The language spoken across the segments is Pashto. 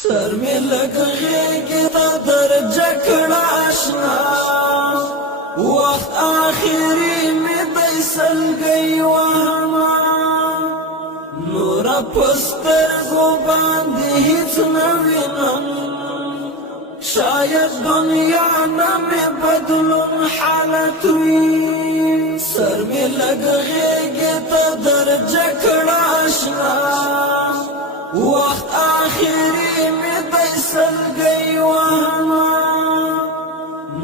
سر می لګږي تا درجه کړه آشنا وخت آخري می دیسل گئی وهما نور پستر گو باندې هیڅ نه وینم شاید دنیا نمی بدلون حالت وی سر می لګږي تا درجه کړه آشنا وقت آخری می دیسل گئی وهما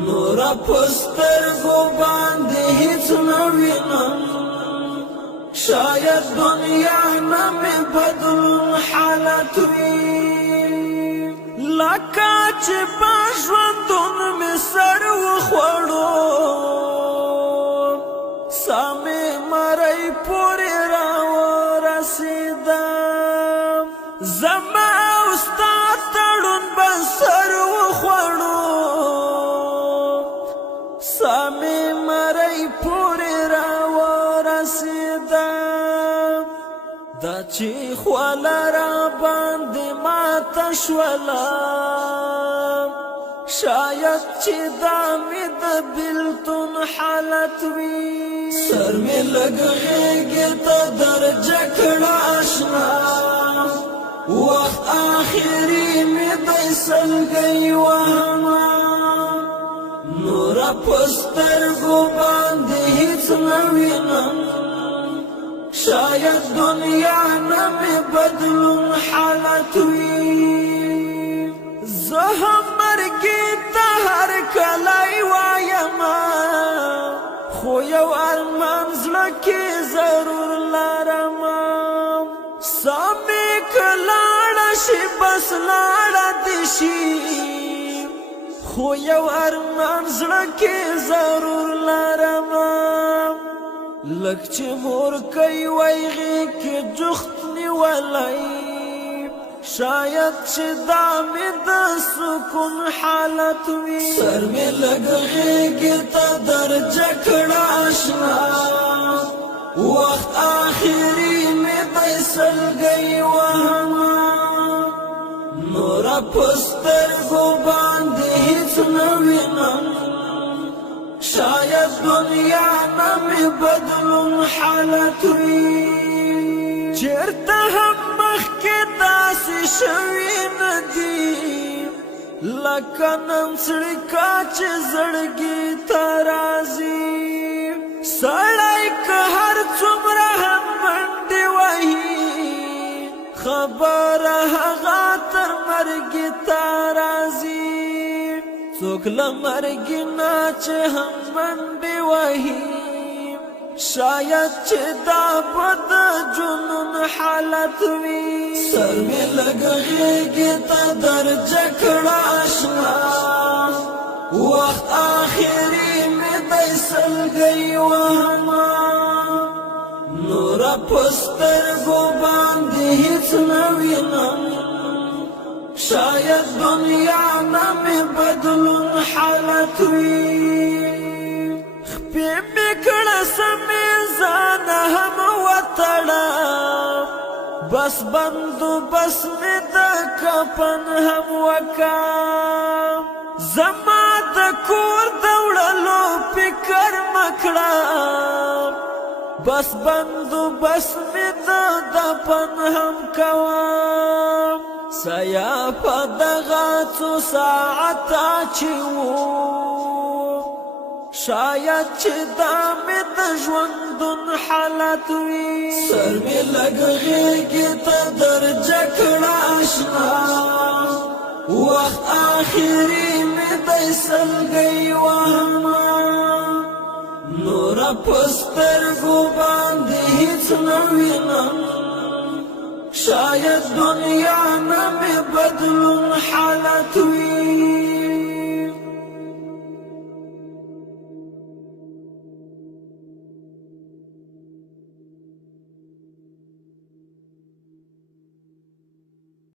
نورا پستر گو باندې هیڅ نوینم شاید دنیا نمی بدلون حالت وی لکه چې په ژوندون می سر وخوړو سامې مړی پورې راورسېدم زما ستا تړون به سر وخوړو سامې مړی پورې راورسېدم دا چې خواله راباندې ماته شوله شاید چې دا مې د بېلتون حالت وي سر مې لګږي ته درجه کړه آشنا وقت آخری می دیسل گئی وهما نورا پستر گو باندې هیڅ نوینم شاید دنیا نمی بدلون حالت وی زه هم مرګي ته هر کلی وایما خو یو ارمان زړه کې ضرور لرمه سامې کلاړه شي بس لاړه دې شي خو یو ارمان زړه کې ضرور لرمه لږ چې مور کوي وایي غېږ کې جخت نیولی شاید چې دا مې د سکون حالت وي سر مې لګږي ته درجه کړه آشنا وقت آخری می دیسل گئی وهما نورا پستر گو باندې هیڅ نوینم شاید دنیا نمی بدلون حالت وی چیرته هم مخکې داسې شوي نه دي لکه نن څړیکا چې زړګي ته راځي سړی که هر څومره هم منډې وهي خبره هغه تر مرګي ته راځي څوک له مرګي نه چې هم منډې وهي شاید چې دا به د جنون حالت وي سر مې لګږي ته درجه کړه آشنا وقت آخری می دیسل گئی وهما نورا پستر گو باندې هیڅ نوینم شاید دنیا نمی بدلون حالت وی خپې مې کړه سمې ځان هم وتړه بس بندو بس مې د کفن هم وکا زما د کور د وړلو فکر مکړه بس بندو بس مې د دفن هم کوه سیا په دغه څو ساعته چې وو شاید چې دا مې د ژوندون حالت وي سر مې لګږي ته درجه کړه آشنا وقت آخری می دیسل گئی وهما نورا پستر گو باندې هیڅ نوینم شاید دنیا نمی بدلون حالت وی